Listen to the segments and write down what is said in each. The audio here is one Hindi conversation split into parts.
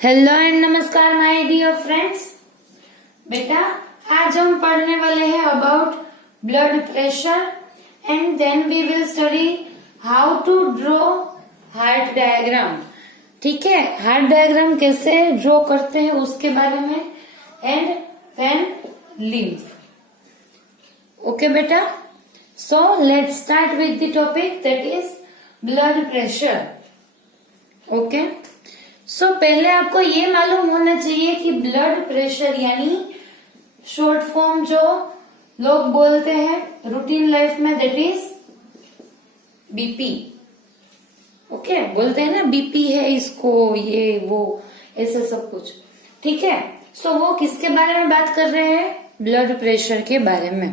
हेलो एंड नमस्कार माय डियर फ्रेंड्स। बेटा आज हम पढ़ने वाले हैं about blood pressure and then we will study how to draw heart diagram. ठीक है, हार्ट डायग्राम कैसे ड्रॉ करते हैं उसके बारे में एंड देन लिम्फ। ओके बेटा, so let's start with the topic that is blood pressure. Okay, so पहले आपको ये मालूम होना चाहिए कि ब्लड प्रेशर यानी शॉर्ट फॉर्म जो लोग बोलते हैं रूटीन लाइफ में दैट इज बीपी। ओके, बोलते हैं ना बीपी है इसको, ये वो ऐसे सब कुछ। ठीक है, सो वो किसके बारे में बात कर रहे हैं? ब्लड प्रेशर के बारे में।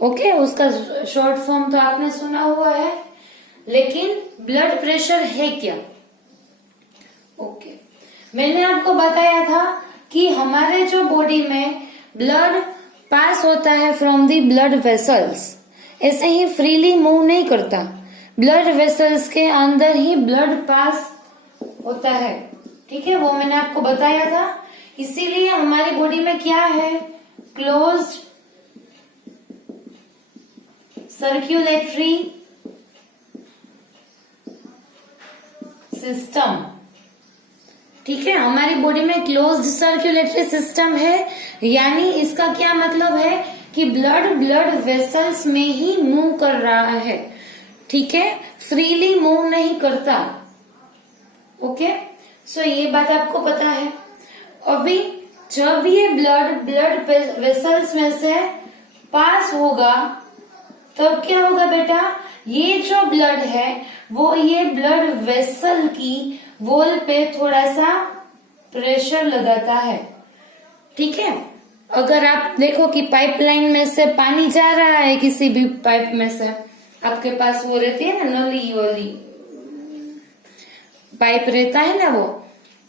ओके, उसका शॉर्ट फॉर्म तो आपने सुना हुआ है, लेकिन ब्लड प्रेशर है क्या? ओके, मैंने आपको बताया था कि हमारे जो बॉडी में ब्लड पास होता है फ्रॉम दी ब्लड वेसल्स, ऐसे ही फ्रीली मूव नहीं करता। ब्लड वेसल्स के अंदर ही ब्लड पास होता है। ठीक है, वो मैंने आपको बताया था। इसीलिए हमारी बॉडी में क्या है? Closed circulatory system. ठीक है, हमारी बॉडी में क्लोज्ड सर्कुलेटरी सिस्टम है, यानी इसका क्या मतलब है कि ब्लड वेसल्स में ही मूव कर रहा है। ठीक है, फ्रीली मूव नहीं करता। ओके, सो ये बात आपको पता है। अभी जब ये ब्लड वेसल्स में से पास होगा तब क्या होगा बेटा? ये जो ब्लड है वो ये ब्लड वेसल की वॉल पे थोड़ा सा प्रेशर लगाता है। ठीक है, अगर आप देखो कि पाइपलाइन में से पानी जा रहा है, किसी भी पाइप में से आपके पास वो रहती है ना, नली वाली पाइप रहता है ना वो।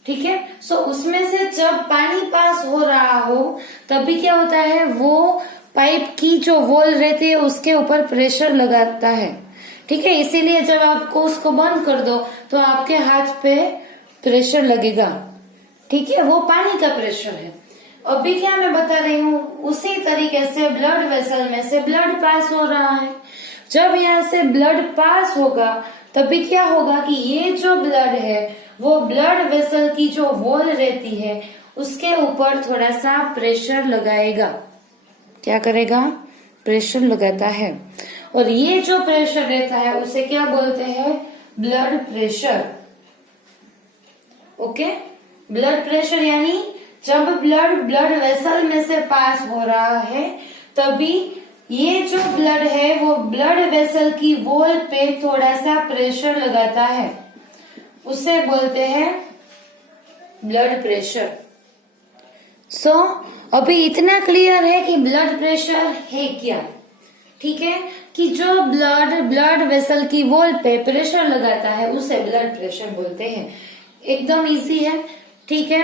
ठीक है, सो उसमें से जब पानी पास हो रहा हो तभी क्या होता है? वो पाइप की जो वॉल रहती है उसके ऊपर प्रेशर लगाता है। ठीक है, इसीलिए जब आपको उसको बंद कर दो तो आपके हाथ पे प्रेशर लगेगा। ठीक है, वो पानी का प्रेशर है। अभी क्या मैं बता रही हूँ, उसी तरीके से ब्लड वेसल में से ब्लड पास हो रहा है। जब यहाँ से ब्लड पास होगा तभी क्या होगा कि ये जो ब्लड है वो ब्लड वेसल की जो वॉल रहती है उसके ऊपर थोड़ा सा प्रेशर लगाएगा। क्या करेगा? प्रेशर लगाता है। और ये जो प्रेशर रहता है उसे क्या बोलते हैं? Blood pressure. Okay, blood pressure यानी जब ब्लड वेसल में से पास हो रहा है तभी ये जो ब्लड है वो ब्लड वेसल की वॉल पे थोड़ा सा प्रेशर लगाता है, उसे बोलते हैं ब्लड प्रेशर। सो अभी इतना क्लियर है कि ब्लड प्रेशर है क्या। ठीक है, कि जो ब्लड वेसल की वॉल पे प्रेशर लगाता है उसे ब्लड प्रेशर बोलते हैं। एकदम इजी है। ठीक है,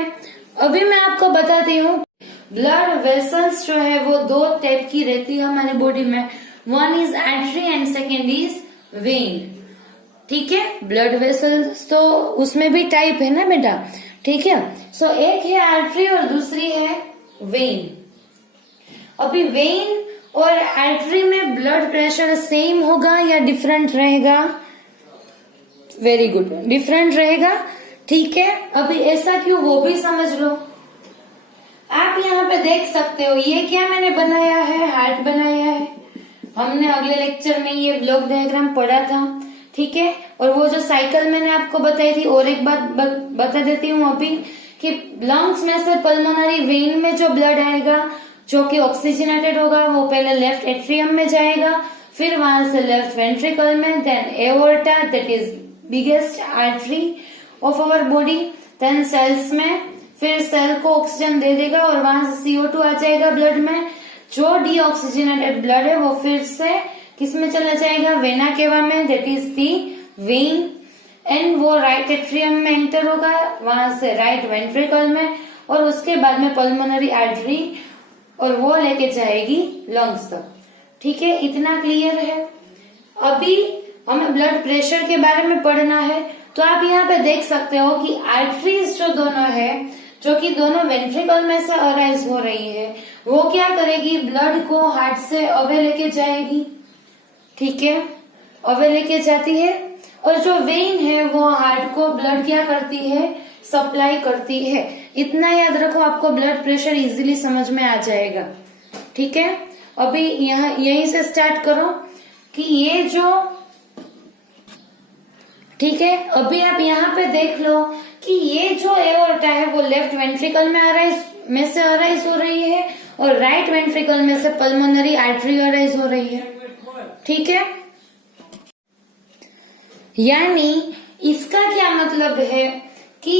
अभी मैं आपको बताती हूँ ब्लड वेसल्स जो है वो दो टाइप की रहती है हमारी बॉडी में। One is artery and second is when. ठीक है, ब्लड वेसल्स तो उसमें भी टाइप है ना बेटा। ठीक है, सो एक है आर्टरी और दूसरी है वेन। अभी वेन और आर्टरी में ब्लड प्रेशर सेम होगा या डिफरेंट रहेगा? वेरी गुड, डिफरेंट रहेगा। ठीक है, अभी ऐसा क्यों वो भी समझ लो। आप यहाँ पे देख सकते हो ये क्या मैंने बनाया है? हार्ट बनाया है। हमने अगले लेक्चर में ये ब्लॉक डायग्राम पढ़ा था। ठीक है, और वो जो साइकिल मैंने आपको बताई थी, और एक बात बता देती हूँ अभी कि लंग्स में से पल्मोनरी वेन में जो ब्लड आएगा जो कि ऑक्सीजनेटेड होगा वो पहले लेफ्ट एट्रियम में जाएगा, फिर वहां से लेफ्ट वेंट्रिकल में, then aorta that is biggest artery of our body, then cells में, फिर सेल को ऑक्सीजन दे देगा और वहां से CO2 आ जाएगा ब्लड में। जो डीऑक्सीजनेटेड ब्लड है वो फिर से किस में चला जाएगा? वेना केवा में, that is the when, and वो राइट एट्रियम में एंटर होगा, वहां से राइट वेंट्रिकल में, और उसके बाद में पल्मोनरी आर्टरी, और वो लेके जाएगी लंग्स तक। ठीक है, इतना क्लियर है। अभी हमें ब्लड प्रेशर के बारे में पढ़ना है, तो आप यहाँ पे देख सकते हो कि आर्टरीज जो दोनों है, जो कि दोनों वेंट्रिकल में से अराइज हो रही है, वो क्या करेगी, ब्लड को हार्ट से अवे लेके जाएगी। ठीक है, अवे लेके जाती है। और जो वेन है वो हार्ट को ब्लड क्या करती है, सप्लाई करती है। इतना याद रखो, आपको ब्लड प्रेशर इजीली समझ में आ जाएगा। ठीक है, अभी यहाँ यहीं से स्टार्ट करो कि ये जो, ठीक है, अभी आप यहाँ पे देख लो कि ये जो एओर्टा है वो लेफ्ट वेंट्रिकल में से अराइज हो रही है और राइट वेंट्रिकल में से पल्मोनरी आर्टरी अराइज हो रही है। ठीक है, यानी इसका क्या मतलब है कि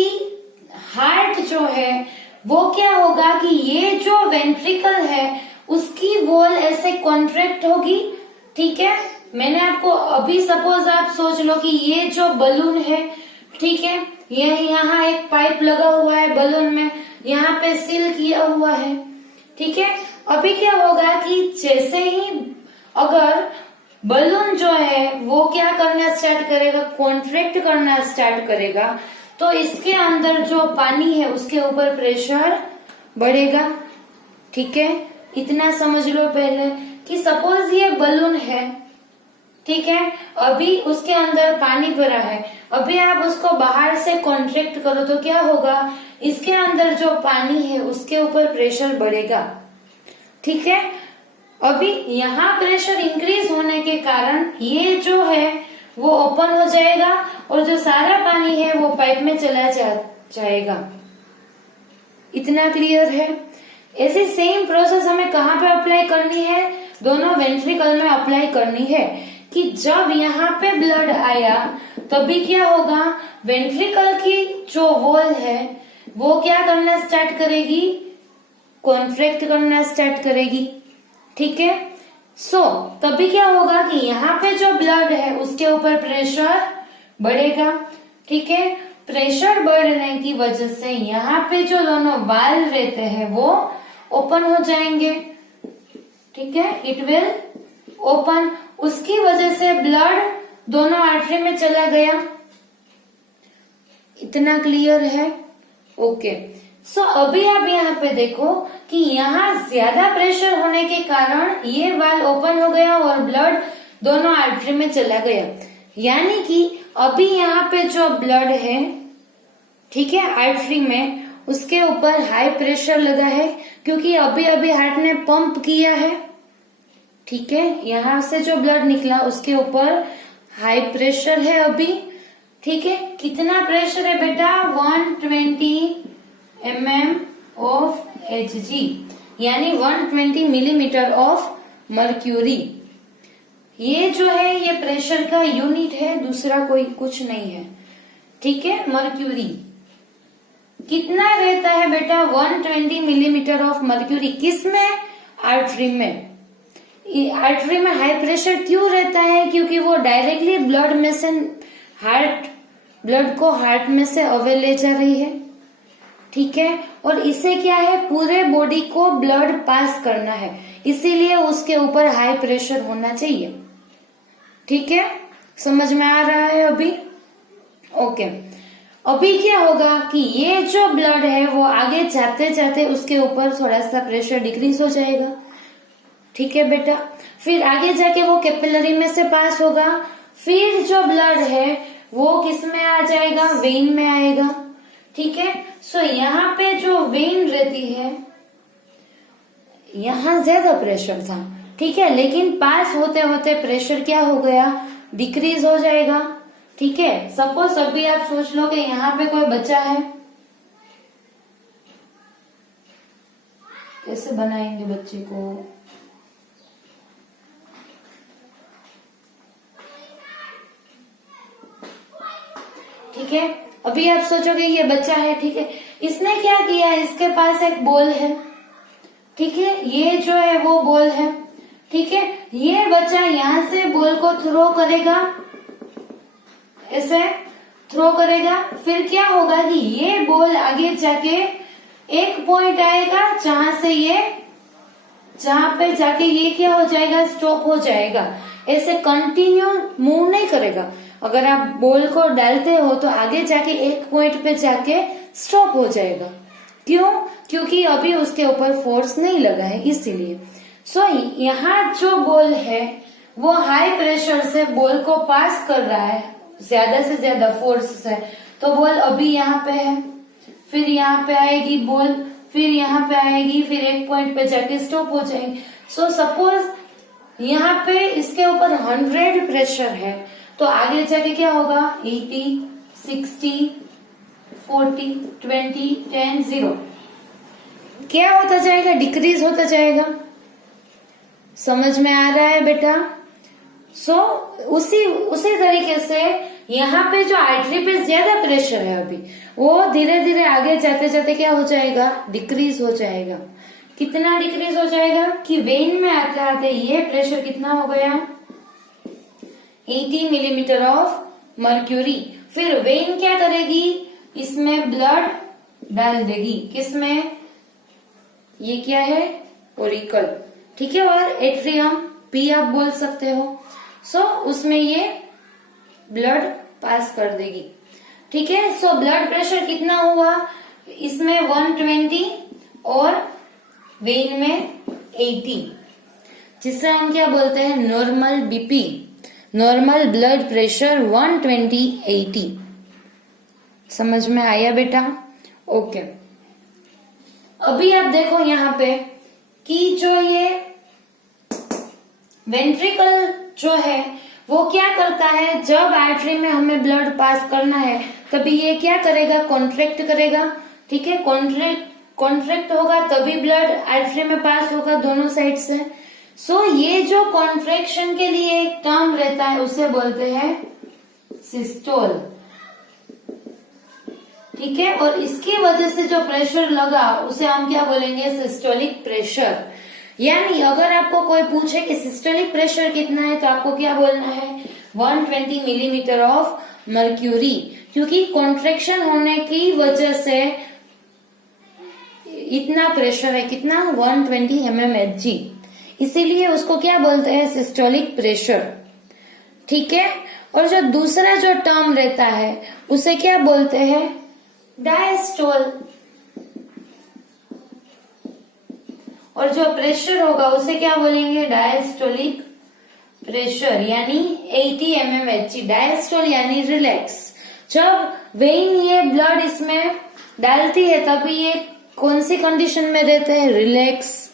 हार्ट जो है वो क्या होगा कि ये जो वेंट्रिकल है उसकी वॉल ऐसे कॉन्ट्रैक्ट होगी। ठीक है, मैंने आपको अभी सपोज आप सोच लो कि ये जो बलून है, ठीक है, ये यहाँ एक पाइप लगा हुआ है बलून में, यहाँ पे सील किया हुआ है। ठीक है, अभी क्या होगा कि जैसे ही अगर बलून जो है वो क्या करना स्टार्ट करेगा, कॉन्ट्रैक्ट करना स्टार्ट करेगा, तो इसके अंदर जो पानी है उसके ऊपर प्रेशर बढ़ेगा। ठीक है, इतना समझ लो पहले कि सपोज ये बलून है, ठीक है, अभी उसके अंदर पानी भरा है, अभी आप उसको बाहर से कॉन्ट्रैक्ट करो तो क्या होगा, इसके अंदर जो पानी है उसके ऊपर प्रेशर बढ़ेगा। ठीक है, अभी यहाँ प्रेशर इंक्रीज होने के कारण ये जो है वो ओपन हो जाएगा और जो सारा पानी है वो पाइप में चला जाएगा। इतना क्लियर है। ऐसी सेम प्रोसेस हमें कहाँ पे अप्लाई करनी है, दोनों वेंट्रिकल में अप्लाई करनी है कि जब यहाँ पे ब्लड आया तभी क्या होगा, वेंट्रिकल की जो वॉल है वो क्या करना स्टार्ट करेगी, कॉन्ट्रैक्ट करना स्टार्ट करेगी। ठीक है, तभी क्या होगा कि यहाँ पे जो ब्लड है उसके ऊपर प्रेशर बढ़ेगा। ठीक है, प्रेशर बढ़ने की वजह से यहाँ पे जो दोनों वाल्व रहते हैं वो ओपन हो जाएंगे। ठीक है, इट विल ओपन, उसकी वजह से ब्लड दोनों आर्टरी में चला गया। इतना क्लियर है। ओके, अभी आप यहाँ पे देखो कि यहाँ ज्यादा प्रेशर होने के कारण ये वाल्व ओपन हो गया और ब्लड दोनों आर्टरी में चला गया। यानी कि अभी यहाँ पे जो ब्लड है, ठीक है, आर्टरी में, उसके ऊपर हाई प्रेशर लगा है क्योंकि अभी अभी हार्ट ने पंप किया है। ठीक है, यहाँ से जो ब्लड निकला उसके ऊपर हाई प्रेशर है अभी। ठीक है, कितना प्रेशर है बेटा, 120 mm ऑफ Hg, यानी 120 मिलीमीटर ऑफ मर्क्यूरी। ये जो है ये प्रेशर का यूनिट है, दूसरा कोई कुछ नहीं है। ठीक है, मर्क्यूरी कितना रहता है बेटा, 120 मिलीमीटर ऑफ मर्क्यूरी। किसमें, आर्टरी में। आर्टरी में हाई प्रेशर क्यों रहता है, क्योंकि वो डायरेक्टली ब्लड में से ब्लड को हार्ट में से अवे ले जा रही है। ठीक है, और इसे क्या है, पूरे बॉडी को ब्लड पास करना है, इसीलिए उसके ऊपर हाई प्रेशर होना चाहिए। ठीक है, समझ में आ रहा है अभी। ओके, अभी क्या होगा कि ये जो ब्लड है वो आगे जाते जाते उसके ऊपर थोड़ा सा प्रेशर डिक्रीज हो जाएगा। ठीक है बेटा, फिर आगे जाके वो कैपिलरी में से पास होगा, फिर जो ब्लड है वो किस में आ जाएगा, वेन में आएगा। ठीक है, यहाँ पे जो वेन रहती है, यहाँ ज्यादा प्रेशर था। ठीक है, लेकिन पास होते होते प्रेशर क्या हो गया, डिक्रीज हो जाएगा। ठीक है, सपोज अभी आप सोच लो कि यहाँ पे कोई बच्चा है, कैसे बनाएंगे बच्चे को, ठीक है, अभी आप सोचोगे ये बच्चा है, ठीक है, इसने क्या किया, इसके पास एक बॉल है, ठीक है, ये जो है वो बॉल है, ठीक है, ये बच्चा यहाँ से बॉल को थ्रो करेगा, ऐसे थ्रो करेगा, फिर क्या होगा कि ये बॉल आगे जाके एक पॉइंट आएगा जहां पे जाके ये क्या हो जाएगा, स्टॉप हो जाएगा। ऐसे कंटिन्यू मूव नहीं करेगा। अगर आप बॉल को डालते हो तो आगे जाके एक पॉइंट पे जाके स्टॉप हो जाएगा। क्यों? क्योंकि अभी उसके ऊपर फोर्स नहीं लगा है, इसीलिए। सो यहाँ जो बॉल है वो हाई प्रेशर से बॉल को पास कर रहा है ज्यादा से ज्यादा फोर्स से, तो बॉल अभी यहाँ पे है, फिर यहाँ पे आएगी बॉल, फिर यहाँ पे आएगी, फिर एक पॉइंट पे जाके स्टॉप हो जाएगी। सो सपोज यहाँ पे इसके ऊपर 100 प्रेशर है, तो आगे जाके क्या होगा? 80, 60, 40, 20, 10, 0 क्या होता जाएगा? डिक्रीज होता जाएगा। समझ में आ रहा है बेटा? सो उसी तरीके से यहाँ पे जो आर्टरी पे ज्यादा प्रेशर है अभी, वो धीरे धीरे आगे जाते जाते क्या हो जाएगा? डिक्रीज हो जाएगा। कितना डिक्रीज हो जाएगा कि वेन में आते आते ये प्रेशर कितना हो गया? 80 मिलीमीटर ऑफ मर्क्यूरी। फिर वेन क्या करेगी? इसमें ब्लड डाल देगी। किसमें? ये क्या है? ओरिकल, ठीक है, और एट्रियम पी आप बोल सकते हो। सो उसमें ये ब्लड पास कर देगी, ठीक है। सो ब्लड प्रेशर कितना हुआ? इसमें 120 और वेन में 80, जिसे हम क्या बोलते हैं? Normal BP, normal blood pressure 120/80। समझ में आया बेटा? ओके। अभी आप देखो यहाँ पे कि जो ये वेंट्रिकल जो है वो क्या करता है? जब आर्टरी में हमें ब्लड पास करना है तभी ये क्या करेगा? कॉन्ट्रैक्ट करेगा, ठीक है। कॉन्ट्रैक्ट होगा तभी ब्लड आर्टरी में पास होगा दोनों साइड से। सो ये जो कॉन्ट्रैक्शन के लिए एक टर्म रहता है उसे बोलते हैं सिस्टोल, ठीक है। और इसकी वजह से जो प्रेशर लगा उसे हम क्या बोलेंगे? Systolic pressure. यानी अगर आपको कोई पूछे कि सिस्टोलिक प्रेशर कितना है तो आपको क्या बोलना है? 120 मिलीमीटर ऑफ मर्क्यूरी, क्योंकि कॉन्ट्रैक्शन होने की वजह से इतना प्रेशर है। कितना? 120 mmHg, इसीलिए उसको क्या बोलते हैं? सिस्टोलिक प्रेशर, ठीक है। और जो दूसरा जो टर्म रहता है उसे क्या बोलते हैं? डायस्टोल। और जो प्रेशर होगा उसे क्या बोलेंगे? डायस्टोलिक प्रेशर, यानी 80 mmHg। डायस्टोल यानी रिलैक्स। जब वेन ये ब्लड इसमें डालती है तभी ये कौन सी कंडीशन में रहते हैं? रिलैक्स,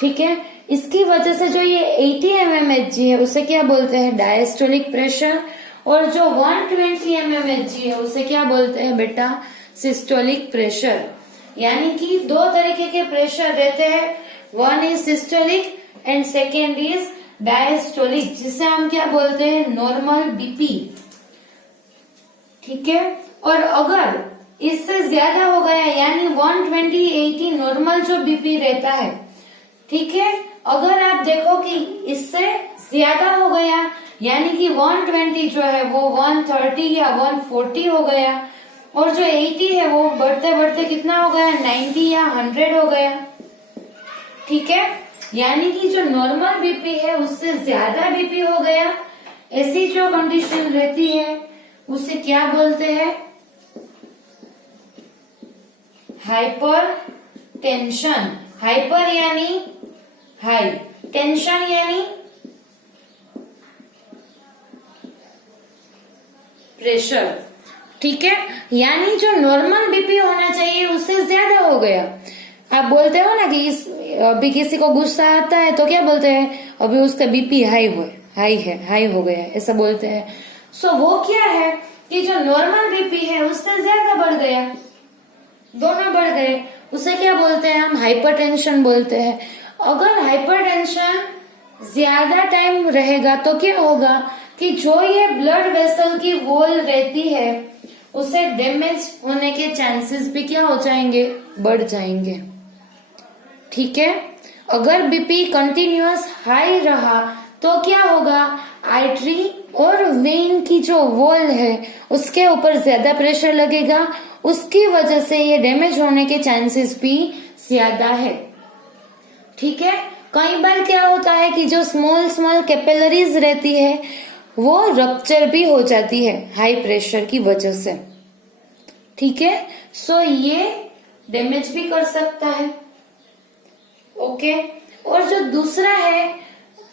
ठीक है। इसकी वजह से जो ये 80 mmHg है उसे क्या बोलते हैं? Diastolic pressure. और जो 120 mmHg है उसे क्या बोलते हैं बेटा? Systolic pressure. यानी कि दो तरीके के प्रेशर रहते हैं, one is systolic and second is diastolic, जिसे हम क्या बोलते हैं? नॉर्मल बीपी, ठीक है। और अगर इससे ज्यादा हो गया, यानी 120/80 नॉर्मल जो बीपी रहता है, ठीक है। अगर आप देखो कि इससे ज्यादा हो गया, यानी कि 120 जो है वो 130 या 140 हो गया, और जो 80 है वो बढ़ते बढ़ते कितना हो गया? 90 या 100 हो गया, ठीक है। यानी कि जो नॉर्मल बीपी है उससे ज्यादा बीपी हो गया, ऐसी जो कंडीशन रहती है उसे क्या बोलते हैं? Hyper tension. हाइपर यानी हाई, टेंशन यानी प्रेशर, ठीक है। यानी जो नॉर्मल बीपी होना चाहिए उससे ज्यादा हो गया। आप बोलते हो ना कि अभी किसी को गुस्सा आता है तो क्या बोलते हैं? अभी उसका बीपी हाई हो गया, ऐसा बोलते हैं। सो वो क्या है कि जो नॉर्मल बीपी है उससे ज्यादा बढ़ गया, दोनों बढ़ गए, उसे क्या बोलते हैं? हम हाइपरटेंशन बोलते हैं। अगर हाइपरटेंशन ज्यादा टाइम रहेगा तो क्या होगा कि जो ये ब्लड वेसल की वॉल रहती है उसे डैमेज होने के चांसेस भी क्या हो जाएंगे? बढ़ जाएंगे, ठीक है। अगर बीपी कंटिन्यूअस हाई रहा तो क्या होगा? आर्टरी और वेन की जो वॉल है उसके ऊपर ज्यादा प्रेशर लगेगा, उसकी वजह से ये डैमेज होने के चांसेस भी ज्यादा है, ठीक है। कई बार क्या होता है कि जो स्मॉल स्मॉल कैपिलरीज रहती है वो रप्चर भी हो जाती है हाई प्रेशर की वजह से। ठीक है, सो ये डैमेज भी कर सकता है। ओके, और जो दूसरा है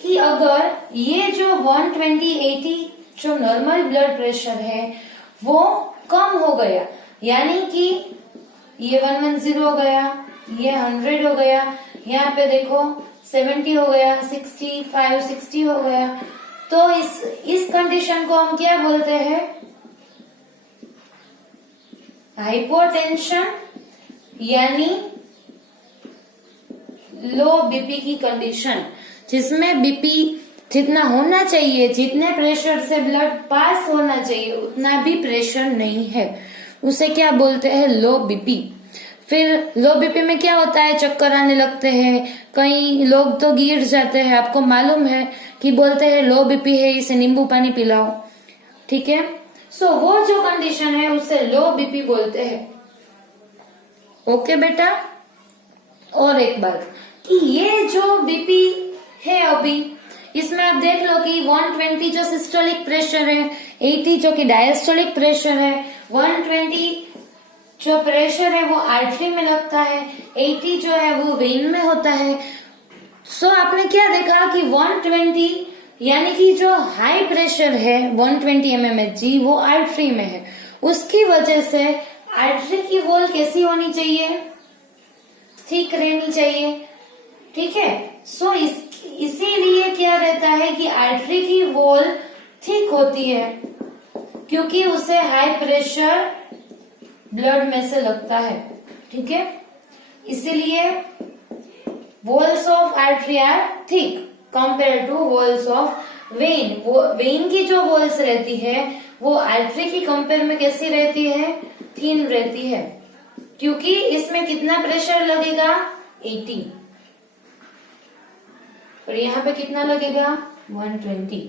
कि अगर ये जो 120/80 जो नॉर्मल ब्लड प्रेशर है वो कम हो गया, यानी कि ये 110 हो गया, ये 100 हो गया, यहाँ पे देखो 70 हो गया, 65, 60 हो गया, तो इस कंडीशन को हम क्या बोलते हैं? हाइपोटेंशन यानी लो बीपी की कंडीशन, जिसमें बीपी जितना होना चाहिए, जितने प्रेशर से ब्लड पास होना चाहिए उतना भी प्रेशर नहीं है, उसे क्या बोलते हैं? लो बीपी। फिर लो बीपी में क्या होता है? चक्कर आने लगते हैं, कई लोग तो गिर जाते हैं। आपको मालूम है कि बोलते हैं लो बीपी है, इसे नींबू पानी पिलाओ। ठीक है, सो वो जो कंडीशन है उसे लो बीपी बोलते हैं। ओके बेटा, और एक बात कि ये जो बीपी है अभी इसमें आप देख लो कि 120 जो सिस्टोलिक प्रेशर है, 80 जो कि डायस्टोलिक प्रेशर है, 120 जो प्रेशर है वो आर्टरी में लगता है, 80 जो है वो वेन में होता है। सो आपने क्या देखा कि 120 यानी कि जो हाई प्रेशर है 120 mmHg वो आर्टरी में है, उसकी वजह से आर्टरी की वॉल कैसी होनी चाहिए? ठीक रहनी चाहिए। ठीक है, सो इसीलिए क्या रहता है कि आर्टरी की वॉल ठीक होती है, क्योंकि उसे हाई प्रेशर ब्लड में से लगता है। ठीक है, इसीलिए walls of artery are thick compare to walls of vein. Vein की जो वॉल्स रहती है वो आर्टरी की कंपेयर में कैसी रहती है? थिन रहती है, क्योंकि इसमें कितना प्रेशर लगेगा? 80, और यहाँ पे कितना लगेगा? 120।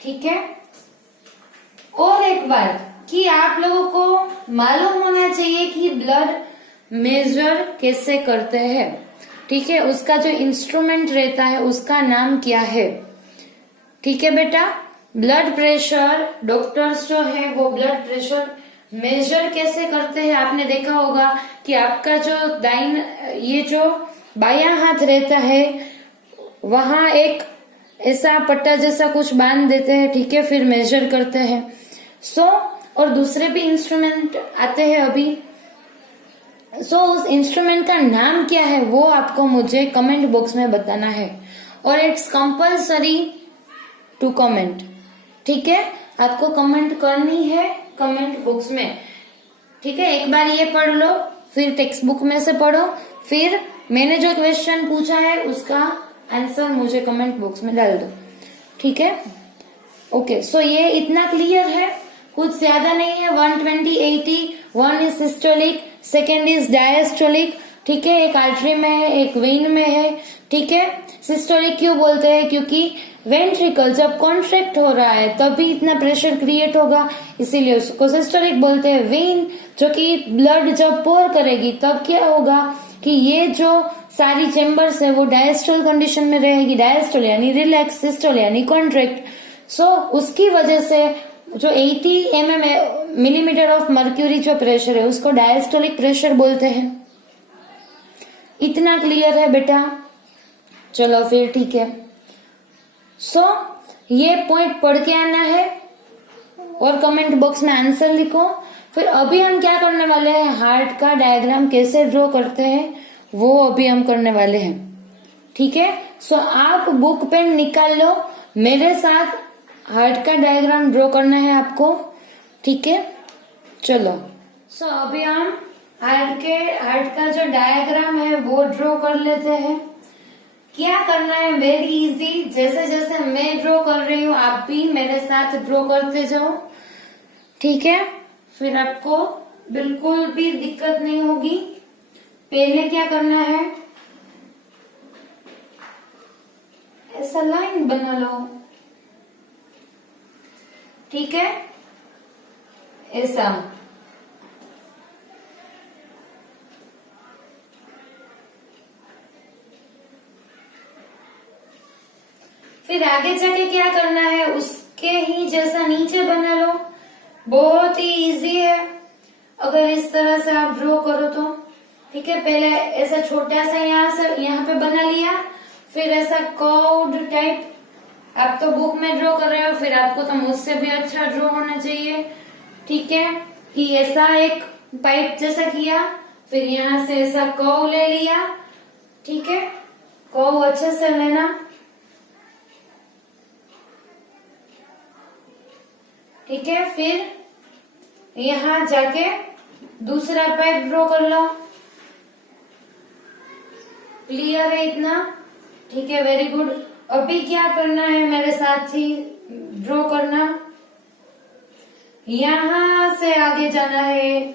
ठीक है, और एक बात कि आप लोगों को मालूम होना चाहिए कि ब्लड मेजर कैसे करते हैं। ठीक है, उसका जो इंस्ट्रूमेंट रहता है उसका नाम क्या है? ठीक है बेटा, ब्लड प्रेशर डॉक्टर्स जो है वो ब्लड प्रेशर मेजर कैसे करते हैं? आपने देखा होगा कि आपका जो ये जो बायां हाथ रहता है वहां एक ऐसा पट्टा जैसा कुछ बांध देते हैं। ठीक है, फिर मेजर करते हैं। और दूसरे भी इंस्ट्रूमेंट आते हैं अभी। उस इंस्ट्रूमेंट का नाम क्या है वो आपको मुझे कमेंट बॉक्स में बताना है, और इट्स कंपल्सरी टू कमेंट। ठीक है, आपको कमेंट करनी है कमेंट बॉक्स में। ठीक है, एक बार ये पढ़ लो, फिर टेक्स्ट बुक में से पढ़ो, फिर मैंने जो क्वेश्चन पूछा है उसका आंसर मुझे कमेंट बॉक्स में डाल दो। ठीक है, ओके, सो ये इतना क्लियर है, कुछ ज्यादा नहीं है। 120/80, 1 is systolic, second is diastolic. ठीक है, एक आर्टरी में है, एक वेन में है। ठीक है, सिस्टोलिक क्यों बोलते हैं? क्योंकि वेंट्रिकल जब कॉन्ट्रैक्ट हो रहा है तभी इतना प्रेशर क्रिएट होगा, इसीलिए उसको सिस्टोलिक बोलते हैं। वेन जो कि ब्लड जब पोर करेगी तब क्या होगा कि ये जो सारी चेम्बर्स है वो डायस्टोल कंडीशन में रहेगी। डायस्टोल यानी रिलैक्स, सिस्टोल यानी कॉन्ट्रैक्ट। उसकी वजह से जो 80 मिलीमीटर ऑफ मर्क्यूरी जो प्रेशर है उसको डायस्टोलिक प्रेशर बोलते हैं। इतना क्लियर है बेटा? चलो फिर ठीक है। ये पॉइंट पढ़ के आना है और कमेंट बॉक्स में आंसर लिखो। फिर अभी हम क्या करने वाले हैं, हार्ट का डायग्राम कैसे ड्रॉ करते हैं वो अभी हम करने वाले हैं। ठीक है, आप बुक पेन निकाल लो, मेरे साथ हार्ट का डायग्राम ड्रॉ करना है आपको। ठीक है, चलो। अभी हम हार्ट का जो डायग्राम है वो ड्रॉ कर लेते हैं। क्या करना है, वेरी इजी, जैसे जैसे मैं ड्रॉ कर रही हूँ आप भी मेरे साथ ड्रॉ करते जाओ। ठीक है, फिर आपको बिल्कुल भी दिक्कत नहीं होगी। पहले क्या करना है, ऐसा लाइन बना लो। ठीक है, ऐसा। फिर आगे जाके क्या करना है, उसके ही जैसा नीचे बना लो। बहुत ही इजी है अगर इस तरह से आप ड्रॉ करो तो। ठीक है, पहले ऐसा छोटा सा यहाँ पे बना लिया, फिर ऐसा कर्व्ड टाइप। आप तो बुक में ड्रॉ कर रहे हो, फिर आपको तो मुझसे भी अच्छा ड्रॉ होना चाहिए। ठीक है, कि ऐसा एक पाइप जैसा किया, फिर यहाँ से ऐसा कर्व ले लिया। ठीक है, कर्व अच्छे से लेना। ठीक है, फिर यहाँ जाके दूसरा पाइप ड्रॉ कर लो। क्लियर है इतना? ठीक है, वेरी गुड। अभी क्या करना है, मेरे साथ ही ड्रॉ करना। यहां से आगे जाना है,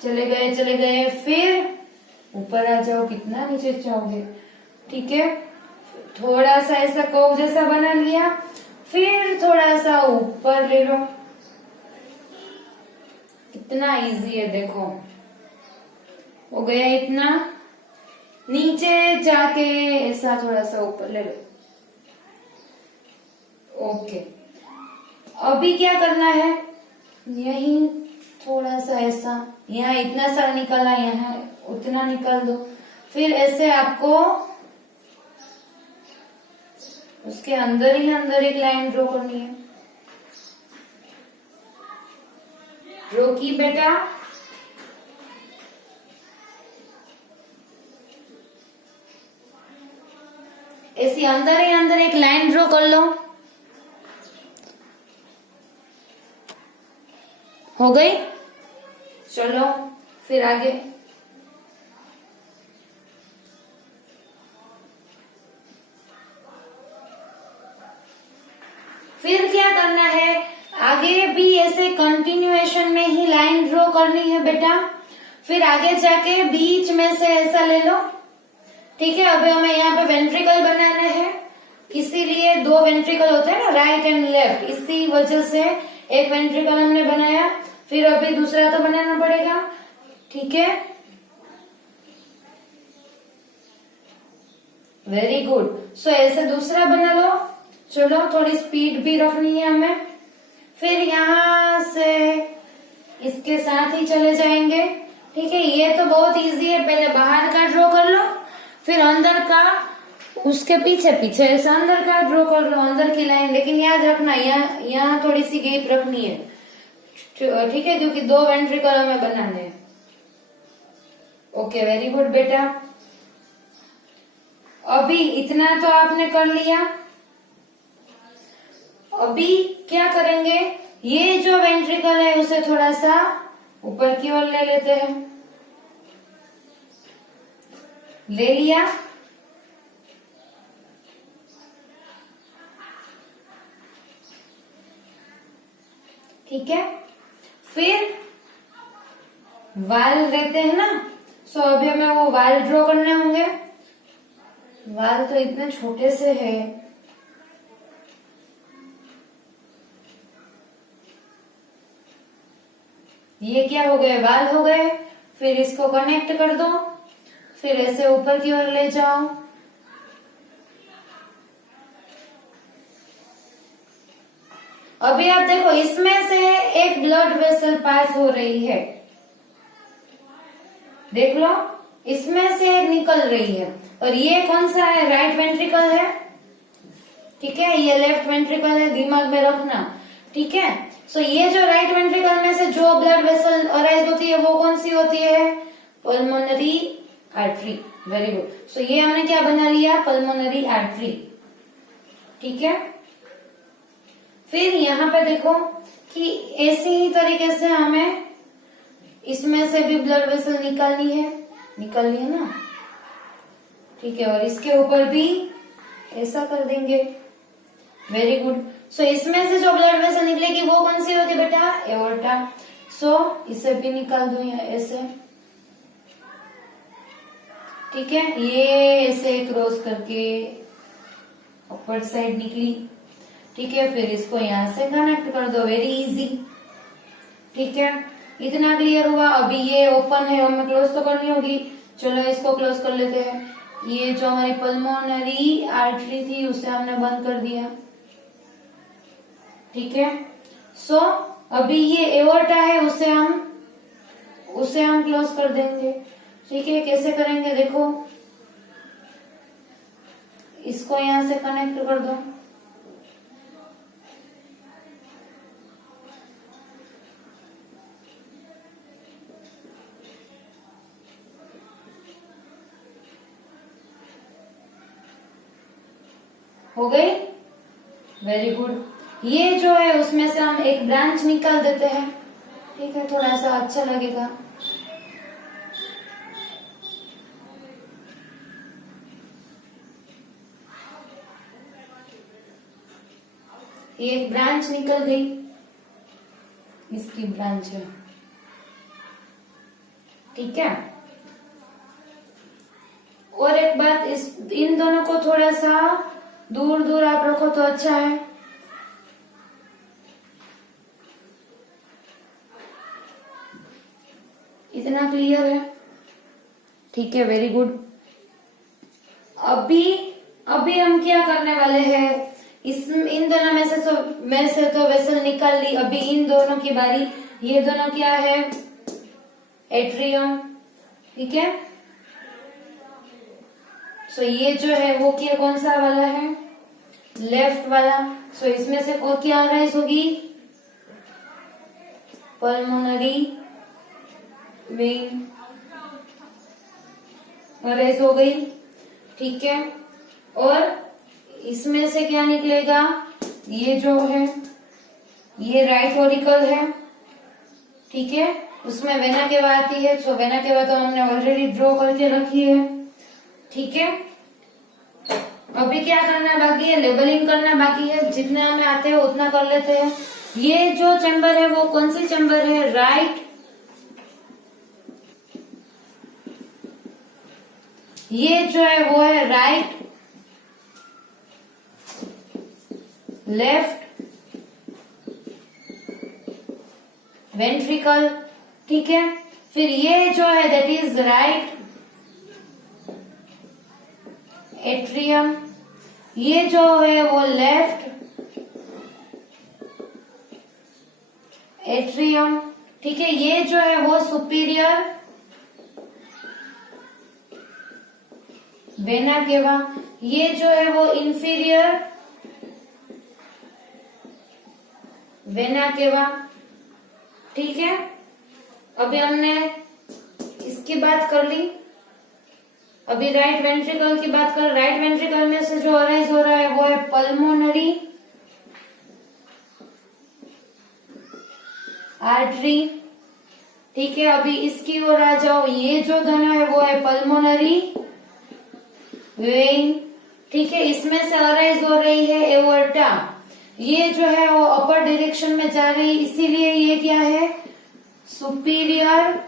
चले गए, फिर ऊपर आ जाओ। कितना नीचे जाओगे? ठीक है, थोड़ा सा ऐसा कर्व जैसा बना लिया, फिर थोड़ा सा ऊपर ले लो। कितना इजी है, देखो हो गया इतना। नीचे जाके ऐसा थोड़ा सा ऊपर ले लो। ओके, अभी क्या करना है, यही थोड़ा सा ऐसा, यहाँ इतना सा निकला, यहाँ उतना निकाल दो। फिर ऐसे आपको उसके अंदर ही अंदर एक लाइन ड्रॉ करनी है। ड्रॉ की बेटा? ऐसी अंदर ही अंदर एक लाइन ड्रॉ कर लो। हो गई? चलो फिर आगे। फिर क्या करना है, आगे भी ऐसे कंटिन्यूएशन में ही लाइन ड्रॉ करनी है बेटा। फिर आगे जाके बीच में से ऐसा ले लो। ठीक है, अभी हमें यहाँ पे वेंट्रिकल बनाना है, इसीलिए दो वेंट्रिकल होते हैं ना, राइट एंड लेफ्ट, इसी वजह से एक वेंट्रिकल हमने बनाया। फिर अभी दूसरा तो बनाना पड़ेगा। ठीक है, वेरी गुड। सो ऐसे दूसरा बना लो। चलो, थोड़ी स्पीड भी रखनी है हमें। फिर यहाँ से इसके साथ ही चले जाएंगे। ठीक है, ये तो बहुत इजी है। पहले बाहर का ड्रॉ कर लो, फिर अंदर का उसके पीछे पीछे ऐसा अंदर का ड्रॉ कर लो, अंदर की लाइन। लेकिन याद रखना, यहाँ थोड़ी सी गैप रखनी है। ठीक है, क्योंकि दो वेंट्रिकल हमें बनाने हैं। ओके, वेरी गुड बेटा। अभी इतना तो आपने कर लिया। अभी क्या करेंगे, ये जो वेंट्रिकल है उसे थोड़ा सा ऊपर की ओर ले लेते हैं। ले लिया। ठीक है, फिर वाल रहते हैं ना, सो अभी हमें वो वाल ड्रॉ करने होंगे। वाल तो इतने छोटे से है। ये क्या हो गए, वाल हो गए। फिर इसको कनेक्ट कर दो, फिर ऐसे ऊपर की ओर ले जाओ। अभी आप देखो, इसमें से एक ब्लड वेसल पास हो रही है, देख लो, इसमें से एक निकल रही है। और ये कौन सा है, राइट वेंट्रिकल है। ठीक है, ये लेफ्ट वेंट्रिकल है, दिमाग में रखना। ठीक है, सो ये जो राइट वेंट्रिकल में से जो ब्लड वेसल अराइज होती है वो कौन सी होती है, pulmonary artery. Very good. So ये हमने क्या बना लिया, पल्मोनरी आर्टरी। ठीक है, फिर यहाँ पे देखो कि ऐसे ही तरीके से हमें इसमें से भी ब्लड वेसल निकालनी है ना। ठीक है, और इसके ऊपर भी ऐसा कर देंगे। Very good. सो इसमें से जो ब्लड वेसल निकलेगी वो कौन सी होती है बेटा, एओर्टा। सो इसे भी निकाल दो यहाँ ऐसे। ठीक है, ये ऐसे क्रॉस करके अपर साइड निकली। ठीक है, फिर इसको यहाँ से कनेक्ट कर दो, वेरी इजी। ठीक है, इतना क्लियर हुआ। अभी ये ओपन है, हमें क्लोज तो करनी होगी। चलो इसको क्लोज कर लेते हैं। ये जो हमारी पल्मोनरी आर्टरी थी उसे हमने बंद कर दिया। ठीक है, सो अभी ये एओर्टा है उसे हम क्लोज कर देंगे। ठीक है, कैसे करेंगे देखो, इसको यहां से कनेक्ट कर दो। हो गई, वेरी गुड। ये जो है उसमें से हम एक ब्रांच निकाल देते हैं। ठीक है, थोड़ा सा अच्छा लगेगा। ये एक ब्रांच निकल गई, इसकी ब्रांच है। ठीक है, और एक बात, इन दोनों को थोड़ा सा दूर दूर आप रखो तो अच्छा है। इतना क्लियर है? ठीक है, वेरी गुड। अभी हम क्या करने वाले हैं, इन दोनों में से तो वेसल निकाल ली। अभी इन दोनों की बारी। ये दोनों क्या है, एट्रियम। ठीक है, सो ये जो है वो क्या, कौन सा वाला है, लेफ्ट वाला। सो इसमें से को क्या राइज होगी, पल्मोनरी वेन राइज हो गई। ठीक है, और इसमें से क्या निकलेगा, ये जो है ये राइट ऑरिकल है। ठीक है, उसमें वेना केवा आती है। तो वेना केवा तो हमने ऑलरेडी ड्रॉ करके रखी है। ठीक है, अभी क्या करना बाकी है, लेबलिंग करना बाकी है। जितने हमें आते हैं उतना कर लेते हैं। ये जो चैम्बर है वो कौन सी चैम्बर है, राइट। ये जो है वो है राइट, लेफ्ट वेंट्रिकल। ठीक है, फिर ये जो है दैट इज राइट एट्रियम। ये जो है वो लेफ्ट एट्रियम। ठीक है, ये जो है वो सुपीरियर वेना केवा। ये जो है वो इंफीरियर वेना केवा। ठीक है, अभी हमने इसकी बात कर ली। अभी राइट वेंट्रिकल की बात कर। राइट वेंट्रिकल में से जो अराइज हो रहा है वो है पल्मोनरी आर्टरी। ठीक है, अभी इसकी ओर आ जाओ। ये जो दोनों है वो है पल्मोनरी वेन। ठीक है, इसमें से अराइज हो रही है एओर्टा। ये जो है वो अपर डायरेक्शन में जा रही, इसीलिए ये क्या है, सुपीरियर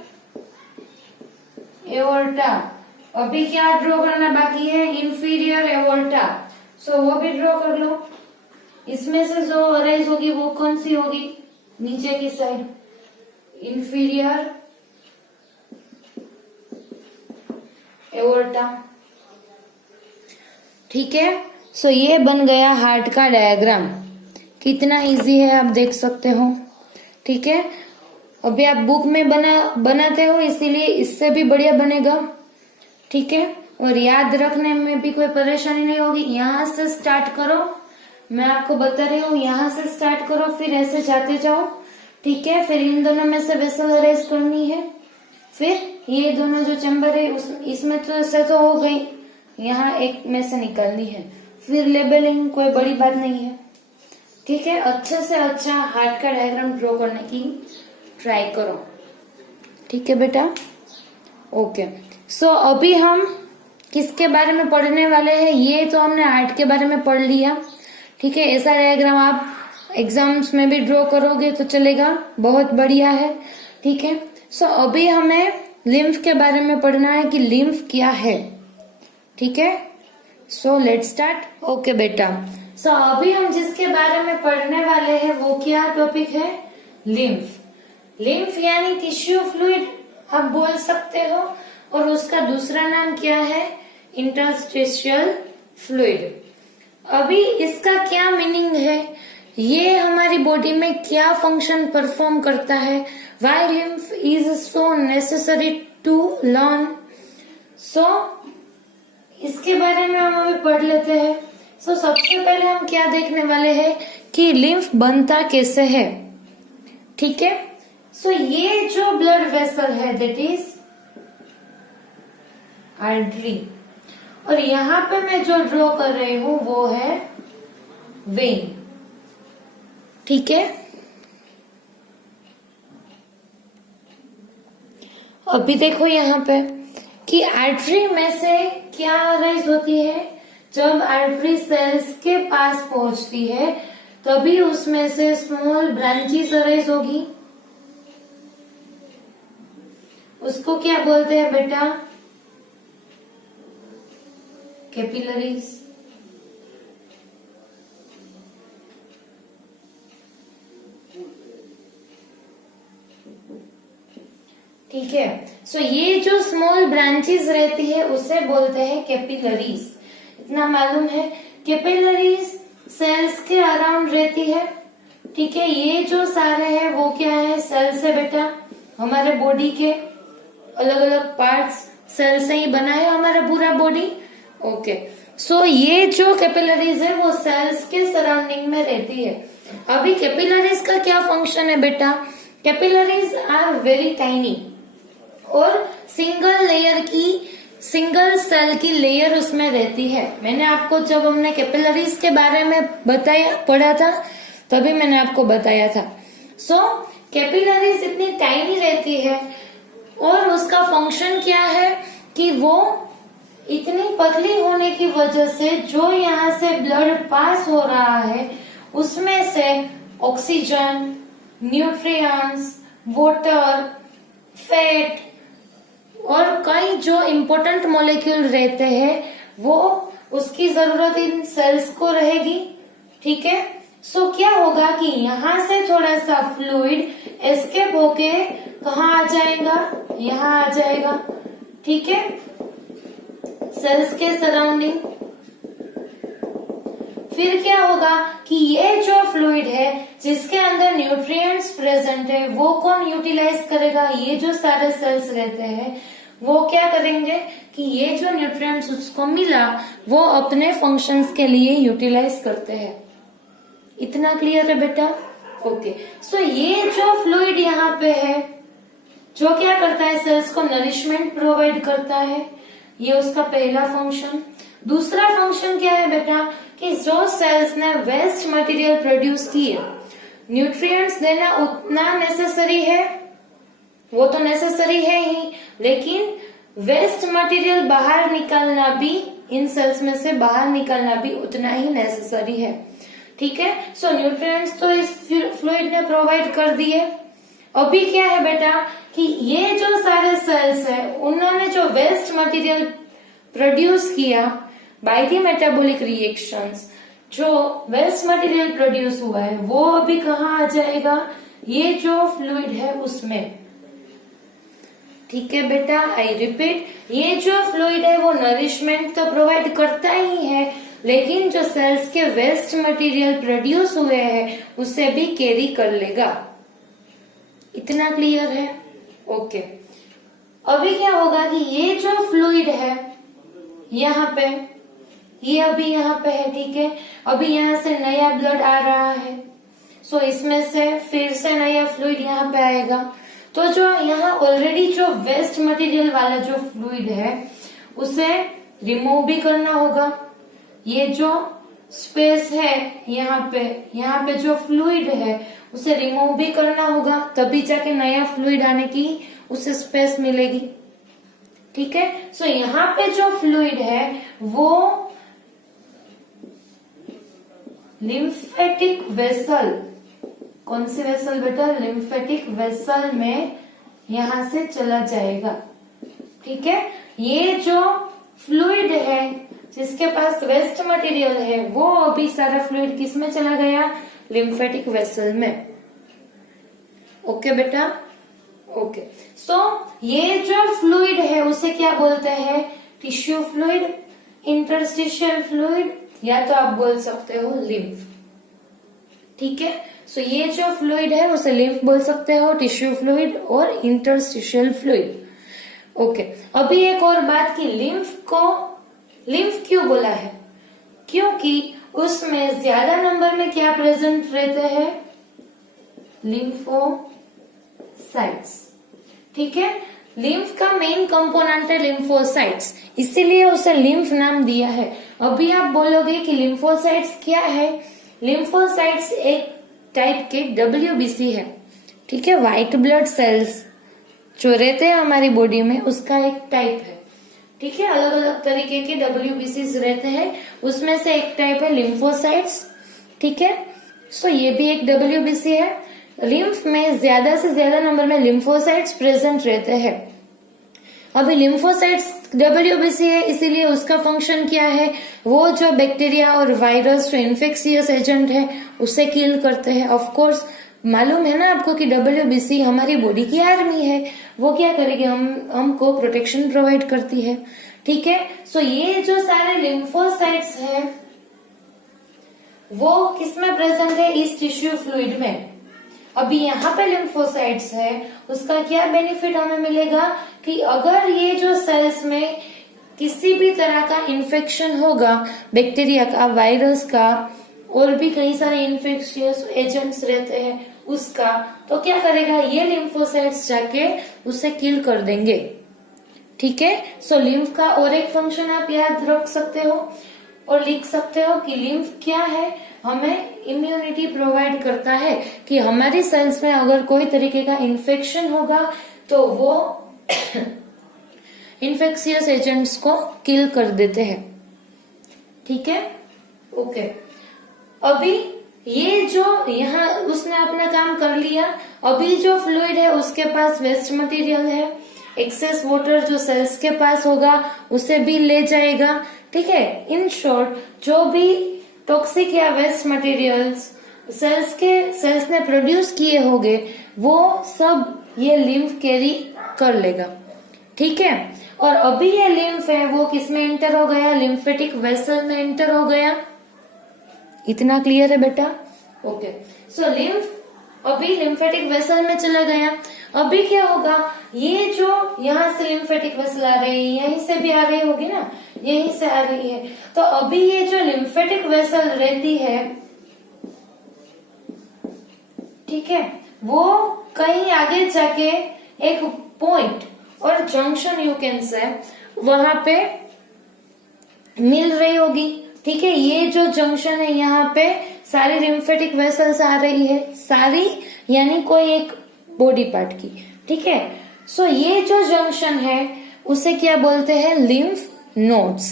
एओर्टा। अभी क्या ड्रॉ करना बाकी है, इंफीरियर एओर्टा। सो वो भी ड्रॉ कर लो। इसमें से जो अराइज होगी वो कौन सी होगी, नीचे की साइड, इंफीरियर एओर्टा। ठीक है, सो ये बन गया हार्ट का डायग्राम। कितना इजी है आप देख सकते हो। ठीक है, अभी आप बुक में बनाते हो इसीलिए इससे भी बढ़िया बनेगा। ठीक है, और याद रखने में भी कोई परेशानी नहीं होगी। यहाँ से स्टार्ट करो, मैं आपको बता रही हूँ, यहाँ से स्टार्ट करो, फिर ऐसे जाते जाओ। ठीक है, फिर इन दोनों में से वेसल अरेंज करनी है। फिर ये दोनों जो चैम्बर है इसमें तो ऐसे तो हो गई, यहाँ एक में से निकालनी है। फिर लेबलिंग कोई बड़ी बात नहीं है। ठीक है, अच्छे से अच्छा हार्ट का डायग्राम ड्रॉ करने की ट्राई करो। ठीक है बेटा, ओके। सो अभी हम किसके बारे में पढ़ने वाले हैं, ये तो हमने हार्ट के बारे में पढ़ लिया। ठीक है, ऐसा डायग्राम आप एग्जाम्स में भी ड्रॉ करोगे तो चलेगा, बहुत बढ़िया है। ठीक है, सो अभी हमें लिम्फ के बारे में पढ़ना है कि लिम्फ क्या है। ठीक है, सो लेट्स स्टार्ट। ओके बेटा, सो अभी हम जिसके बारे में पढ़ने वाले हैं वो क्या टॉपिक है, लिम्फ। लिम्फ यानी टिश्यू फ्लूइड आप बोल सकते हो, और उसका दूसरा नाम क्या है, इंटरस्टिशियल फ्लूइड। अभी इसका क्या मीनिंग है, ये हमारी बॉडी में क्या फंक्शन परफॉर्म करता है, why lymph is so necessary to learn. So इसके बारे में हम अभी पढ़ लेते हैं। सबसे पहले हम क्या देखने वाले हैं कि लिम्फ बनता कैसे है। ठीक है, ये जो ब्लड वेसल है दैट इज आर्टरी, और यहाँ पे मैं जो ड्रॉ कर रही हूं वो है वेन। ठीक है, अभी देखो यहाँ पे कि आर्टरी में से क्या अराइज होती है, जब आर्टरी सेल्स के पास पहुंचती है तभी उसमें से स्मॉल ब्रांचेस अराइज होगी। उसको क्या बोलते हैं बेटा, कैपिलरीज। ठीक है, ये जो स्मॉल ब्रांचेस रहती है उसे बोलते हैं कैपिलरीज। इतना मालूम है, कैपिलरीज सेल्स के अराउंड रहती है। ठीक है, ये जो सारे हैं वो क्या है, सेल्स है बेटा। हमारे बॉडी के अलग अलग पार्ट्स सेल से ही बना है हमारा पूरा बॉडी। ओके, ये जो कैपिलरीज है वो सेल्स के सराउंडिंग में रहती है। अभी कैपिलरीज का क्या फंक्शन है बेटा, कैपिलरीज आर वेरी टाइनी और सिंगल सेल की लेयर उसमें रहती है। मैंने आपको जब हमने कैपिलरीज के बारे में पढ़ा था तभी मैंने आपको बताया था। कैपिलरीज इतनी टाइनी रहती है और उसका फंक्शन क्या है कि वो इतनी पतली होने की वजह से जो यहाँ से ब्लड पास हो रहा है उसमें से ऑक्सीजन, न्यूट्रिएंट्स, वाटर, फैट और कई जो इम्पोर्टेंट मॉलिक्यूल रहते हैं वो उसकी जरूरत इन सेल्स को रहेगी। ठीक है, क्या होगा कि यहाँ से थोड़ा सा फ्लूइड एस्केप होके कहाँ आ जाएगा, यहाँ आ जाएगा। ठीक है, सेल्स के सराउंडिंग। फिर क्या होगा कि ये जो फ्लूइड है जिसके अंदर न्यूट्रिएंट्स प्रेजेंट है वो कौन यूटिलाइज करेगा, ये जो सारे सेल्स रहते हैं वो क्या करेंगे कि ये जो न्यूट्रिएंट्स उसको मिला वो अपने फंक्शंस के लिए यूटिलाइज करते हैं। इतना क्लियर है बेटा। ओके, ये जो फ्लूइड यहाँ पे है जो क्या करता है, सेल्स को नरिशमेंट प्रोवाइड करता है, ये उसका पहला फंक्शन। दूसरा फंक्शन क्या है बेटा कि जो सेल्स ने वेस्ट मटेरियल प्रोड्यूस किए, न्यूट्रिएंट्स देना उतना नेसेसरी है, वो तो नेसेसरी है ही, लेकिन वेस्ट मटेरियल बाहर निकालना भी, इन सेल्स में से बाहर निकालना भी उतना ही नेसेसरी है। ठीक है, न्यूट्रिएंट्स तो इस फ्लूइड ने प्रोवाइड कर दिए। अभी क्या है बेटा कि ये जो सारे सेल्स है उन्होंने जो वेस्ट मटेरियल प्रोड्यूस किया बाय द मेटाबॉलिक रिएक्शंस, जो वेस्ट मटेरियल प्रोड्यूस हुआ है वो अभी कहाँ आ जाएगा, ये जो फ्लूइड है उसमें। ठीक है बेटा, आई रिपीट, ये जो फ्लूइड है वो नरिशमेंट तो प्रोवाइड करता ही है, लेकिन जो सेल्स के वेस्ट मटेरियल प्रोड्यूस हुए हैं उसे भी कैरी कर लेगा। इतना क्लियर है। ओके, अभी क्या होगा कि ये जो फ्लूइड है यहाँ पे, ये अभी यहाँ पे है। ठीक है, अभी यहाँ से नया ब्लड आ रहा है, इसमें से फिर से नया फ्लूइड यहाँ पे आएगा। तो जो यहाँ ऑलरेडी जो वेस्ट मटेरियल वाला जो फ्लूइड है उसे रिमूव भी करना होगा। ये जो स्पेस है यहाँ पे जो फ्लूइड है उसे रिमूव भी करना होगा, तभी जाके नया फ्लूइड आने की उसे स्पेस मिलेगी। ठीक है, यहाँ पे जो फ्लूइड है वो लिम्फेटिक वेसल, कौन सी वेसल बेटा, लिम्फेटिक वेसल में यहाँ से चला जाएगा। ठीक है, ये जो फ्लूइड है जिसके पास वेस्ट मटेरियल है वो अभी सारा फ्लूइड किस में चला गया, लिम्फेटिक वेसल में। ओके बेटा। ओके, ये जो फ्लूइड है उसे क्या बोलते हैं, टिश्यू फ्लूइड। इंटरस्टिशियल फ्लूइड या तो आप बोल सकते हो लिम्फ। ठीक है, सो ये जो फ्लूइड है उसे लिम्फ बोल सकते हो, टिश्यू फ्लूइड और इंटरस्टिशियल फ्लूइड। ओके, अभी एक और बात की लिम्फ को लिम्फ क्यों बोला है, क्योंकि उसमें ज्यादा नंबर में क्या प्रेजेंट रहते हैं, लिम्फोसाइट्स। ठीक है, लिम्फ का मेन कंपोनेंट है लिम्फोसाइट्स, इसीलिए उसे लिम्फ नाम दिया है। अभी आप बोलोगे कि लिम्फोसाइट्स क्या है, लिम्फोसाइट्स एक टाइप के WBC है। ठीक है, व्हाइट ब्लड सेल्स जो रहते हैं हमारी बॉडी में उसका एक टाइप है। ठीक है, अलग अलग तरीके के WBCs रहते हैं, उसमें से एक टाइप है लिम्फोसाइट्स। ठीक है, सो ये भी एक WBC है। लिम्फ में ज्यादा से ज्यादा नंबर में लिम्फोसाइट्स प्रेजेंट रहते हैं। अभी लिम्फोसाइट्स WBC है, इसीलिए उसका फंक्शन क्या है, वो जो बैक्टीरिया और वायरस जो इन्फेक्शियस एजेंट है उसे किल करते हैं। ऑफ कोर्स मालूम है ना आपको कि WBC हमारी बॉडी की आर्मी है, वो क्या करेगी, हमको प्रोटेक्शन प्रोवाइड करती है। ठीक है, सो ये जो सारे लिम्फोसाइट्स है वो किसमें प्रेजेंट है, इस टिश्यू फ्लूइड में। अभी यहाँ पे लिम्फोसाइट्स है, उसका क्या बेनिफिट हमें मिलेगा कि अगर ये जो सेल्स में किसी भी तरह का इन्फेक्शन होगा, बैक्टीरिया का, वायरस का, और भी कई सारे इन्फेक्शियस एजेंट्स रहते हैं उसका, तो क्या करेगा, ये लिम्फोसाइट्स जाके उसे किल कर देंगे। ठीक है, सो लिम्फ का और एक फंक्शन आप याद रख सकते हो और लिख सकते हो कि लिम्फ क्या है, हमें इम्यूनिटी प्रोवाइड करता है कि हमारी सेल्स में अगर कोई तरीके का इन्फेक्शन होगा तो वो इन्फेक्शियस एजेंट्स को किल कर देते हैं। ठीक है, ओके। अभी ये जो यहाँ उसने अपना काम कर लिया, अभी जो फ्लूइड है उसके पास वेस्ट मटेरियल है, एक्सेस वाटर जो सेल्स के पास होगा उसे भी ले जाएगा। ठीक है, इन शॉर्ट जो भी टॉक्सिक या वेस्ट मटेरियल्स सेल्स ने प्रोड्यूस किए होंगे वो सब ये लिम्फ कैरी कर लेगा। ठीक है, और अभी ये लिम्फ है वो किसमें एंटर हो गया, लिम्फेटिक वेसल में एंटर हो गया। इतना क्लियर है बेटा? ओके, सो लिम्फ अभी लिम्फेटिक वेसल में चला गया। अभी क्या होगा, ये जो यहाँ से लिम्फेटिक वेसल आ रही है, यहीं से भी आ रही होगी ना, यहीं से आ रही है, तो अभी ये जो लिम्फेटिक वेसल रहती है, ठीक है, वो कहीं आगे जाके एक पॉइंट और जंक्शन यू कैन से वहां पे मिल रही होगी। ठीक है, ये जो जंक्शन है यहाँ पे सारी लिम्फेटिक वेसल्स आ रही है, सारी यानी कोई एक बॉडी पार्ट की। ठीक है, सो ये जो जंक्शन है उसे क्या बोलते हैं, लिम्फ नोड्स।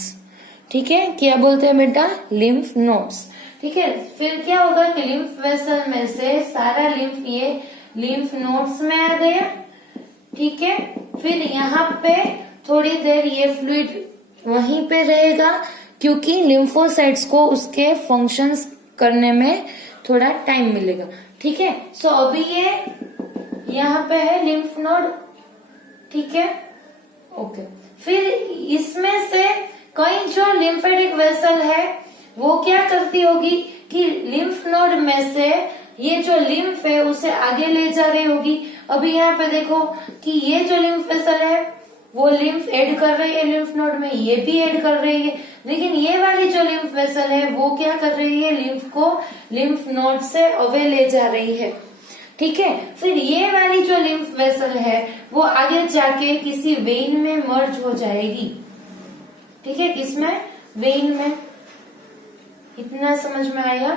ठीक है, क्या बोलते हैं बेटा, लिम्फ नोड्स। ठीक है, फिर क्या होगा कि लिम्फ वेसल में से सारा लिम्फ ये लिम्फ नोड्स में आ गया। ठीक है, फिर यहाँ पे थोड़ी देर ये फ्लूइड वहीं पे रहेगा क्योंकि लिम्फोसाइट्स को उसके फंक्शंस करने में थोड़ा टाइम मिलेगा। ठीक है, सो अभी ये यहाँ पे है लिम्फ नोड। ठीक है, ओके। फिर इसमें से कई जो लिम्फेटिक वेसल है वो क्या करती होगी कि लिम्फ नोड में से ये जो लिम्फ है उसे आगे ले जा रही होगी। अभी यहाँ पे देखो कि ये जो लिम्फ वेसल है वो लिम्फ ऐड कर रही है लिम्फ नोड में, ये भी ऐड कर रही है, लेकिन ये वाली जो लिम्फ वेसल है वो क्या कर रही है, लिम्फ को लिम्फ नोड से अवे ले जा रही है। ठीक है, फिर ये वाली जो लिम्फ वेसल है वो आगे जाके किसी वेन में मर्ज हो जाएगी। ठीक है, किसमें, वेन में। इतना समझ में आया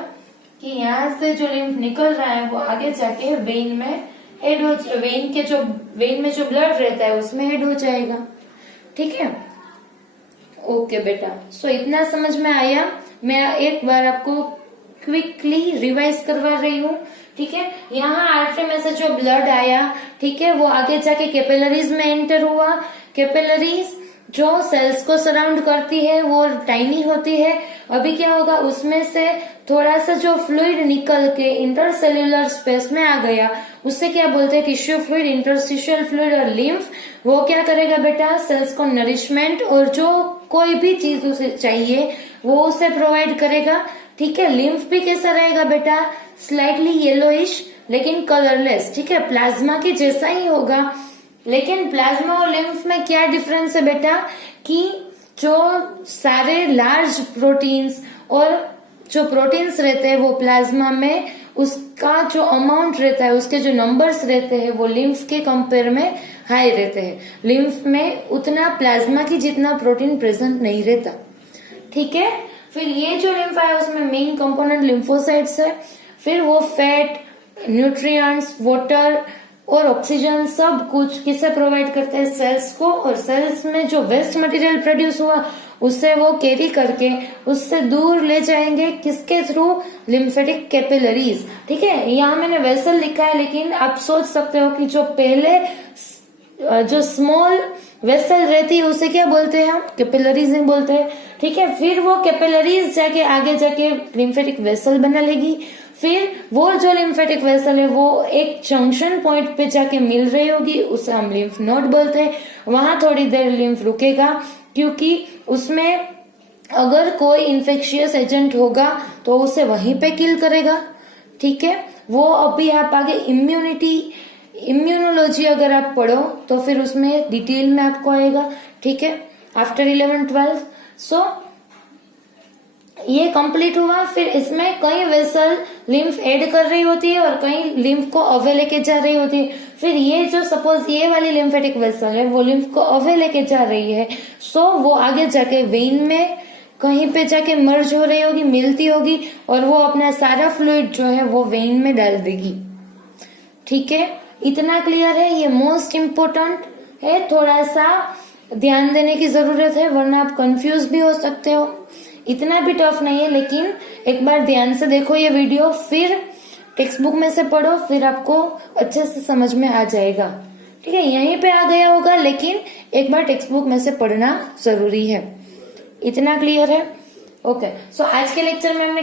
कि यहाँ से जो लिम्फ निकल रहा है वो आगे जाके वेन में हेड हो, वेन में जो ब्लड रहता है उसमें हेड हो जाएगा। ठीक है, ओके बेटा, सो इतना समझ में आया। मैं एक बार आपको क्विकली रिवाइज करवा रही हूँ। ठीक है, यहाँ आर्टरी में से जो ब्लड आया, ठीक है, वो आगे जाके कैपिलरीज में एंटर हुआ। कैपिलरीज जो सेल्स को सराउंड करती है वो टाइनी होती है। अभी क्या होगा, उसमें से थोड़ा सा जो फ्लूइड निकल के इंटरसेल्यूलर स्पेस में आ गया, उससे क्या बोलते हैं टिश्यू फ्लूइड, इंटरस्टिशियल फ्लूइड और लिम्फ। वो क्या करेगा बेटा, सेल्स को नरिशमेंट और जो कोई भी चीज उसे चाहिए वो उसे प्रोवाइड करेगा। ठीक है, लिम्फ भी कैसा रहेगा बेटा, स्लाइटली येलोइश लेकिन कलरलेस। ठीक है, प्लाज्मा के जैसा ही होगा। लेकिन प्लाज्मा और लिम्फ में क्या डिफरेंस है बेटा, कि जो सारे लार्ज प्रोटीन्स और जो प्रोटीन्स रहते हैं वो प्लाज्मा में, उसका जो अमाउंट रहता है, उसके जो नंबर्स रहते हैं वो लिम्फ के कंपेयर में हाई रहते हैं। लिम्फ में उतना प्लाज्मा की जितना प्रोटीन प्रेजेंट नहीं रहता। ठीक है, फिर ये जो लिम्फ है उसमें मेन कंपोनेंट लिम्फोसाइट्स है। फिर वो फैट, न्यूट्रिएंट्स, वाटर और ऑक्सीजन सब कुछ किसे प्रोवाइड करते हैं, सेल्स को। और सेल्स में जो वेस्ट मटेरियल प्रोड्यूस हुआ उससे वो कैरी करके उससे दूर ले जाएंगे, किसके थ्रू, लिम्फेटिक कैपिलरीज। ठीक है, यहाँ मैंने वेसल लिखा है, लेकिन आप सोच सकते हो कि जो पहले जो स्मॉल वेसल रहती है उसे क्या बोलते हैं हम, कैपिलरीज ही बोलते हैं। ठीक है, फिर वो कैपिलरीज जाके आगे जाके लिम्फेटिक वेसल बना लेगी। फिर वो जो लिम्फेटिक वेसल है वो एक जंक्शन पॉइंट पे जाके मिल रही होगी, उसे हम लिम्फ नोड बोलते हैं। वहां थोड़ी देर लिम्फ रुकेगा, क्योंकि उसमें अगर कोई इन्फेक्शियस एजेंट होगा तो उसे वहीं पे किल करेगा। ठीक है, वो अभी आप आगे इम्यूनोलॉजी अगर आप पढ़ो तो फिर उसमें डिटेल में आपको आएगा। ठीक है, आफ्टर 11-12। सो ये कंप्लीट हुआ। फिर इसमें कई वेसल लिम्फ ऐड कर रही होती है और कई लिम्फ को अवे लेके जा रही होती है। फिर ये जो सपोज ये वाली लिम्फेटिक वेसल है वो लिम्फ को अवे लेके जा रही है, सो वो आगे जाके वेन में कहीं पे जाके मर्ज हो रही होगी, मिलती होगी, और वो अपना सारा फ्लूइड जो है वो वेन में डाल देगी। ठीक है, इतना क्लियर है। ये मोस्ट इम्पोर्टेंट है, थोड़ा सा ध्यान देने की जरूरत है वरना आप कंफ्यूज भी हो सकते हो। इतना भी टफ नहीं है, लेकिन एक बार ध्यान से देखो ये वीडियो, फिर टेक्स्ट बुक में से पढ़ो, फिर आपको अच्छे से समझ में आ जाएगा। ठीक है, यहीं पे आ गया होगा, लेकिन एक बार टेक्स्ट बुक में से पढ़ना जरूरी है। इतना क्लियर है? ओके, सो आज के लेक्चर में हमने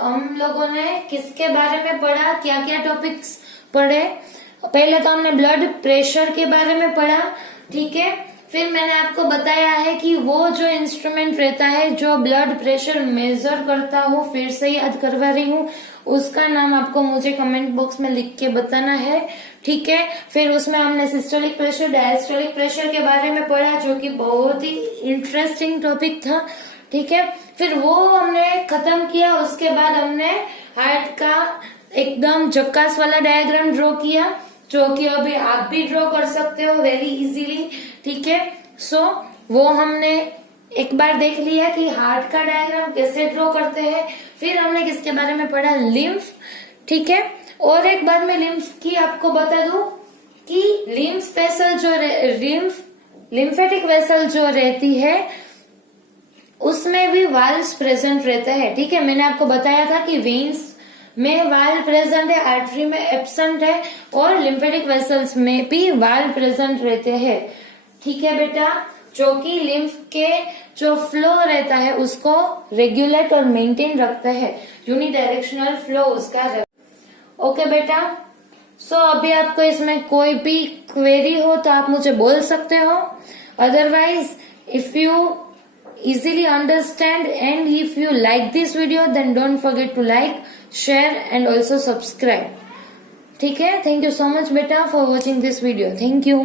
हम लोगों ने किसके बारे में पढ़ा, क्या क्या टॉपिक्स पढ़े। पहले तो हमने ब्लड प्रेशर के बारे में पढ़ा। ठीक है, फिर मैंने आपको बताया है कि वो जो इंस्ट्रूमेंट रहता है जो ब्लड प्रेशर मेजर करता हूँ, फिर से याद करवा रही हूँ, उसका नाम आपको मुझे कमेंट बॉक्स में लिख के बताना है। ठीक है, फिर उसमें हमने सिस्टोलिक प्रेशर, डायस्टोलिक प्रेशर के बारे में पढ़ा, जो कि बहुत ही इंटरेस्टिंग टॉपिक था। ठीक है, फिर वो हमने खत्म किया। उसके बाद हमने हार्ट का एकदम झक्कास वाला डायग्राम ड्रॉ किया, जो कि अभी आप भी ड्रॉ कर सकते हो वेरी इजीली। ठीक है, सो वो हमने एक बार देख लिया कि हार्ट का डायग्राम कैसे ड्रॉ करते हैं। फिर हमने किसके बारे में पढ़ा, लिम्फ। ठीक है, और एक बार मैं लिम्फ की आपको बता दूं कि लिम्फेटिक वेसल जो रहती है उसमें भी वाल्व्स प्रेजेंट रहते हैं। ठीक है, मैंने आपको बताया था कि वेन्स में वाल्व प्रेजेंट है, आर्टरी में एब्सेंट है, और लिम्फेटिक वेसल्स में भी वाल्व प्रेजेंट रहते हैं। ठीक है बेटा, जो कि लिम्फ के जो फ्लो रहता है उसको रेगुलेट और मेंटेन रखता है, यूनिडायरेक्शनल फ्लो उसका। ओके बेटा, सो अभी आपको इसमें कोई भी क्वेरी हो तो आप मुझे बोल सकते हो। Otherwise if you easily understand and if you like this video then don't forget to like, share and also subscribe. ठीक है, thank you so much beta for watching this video. Thank you.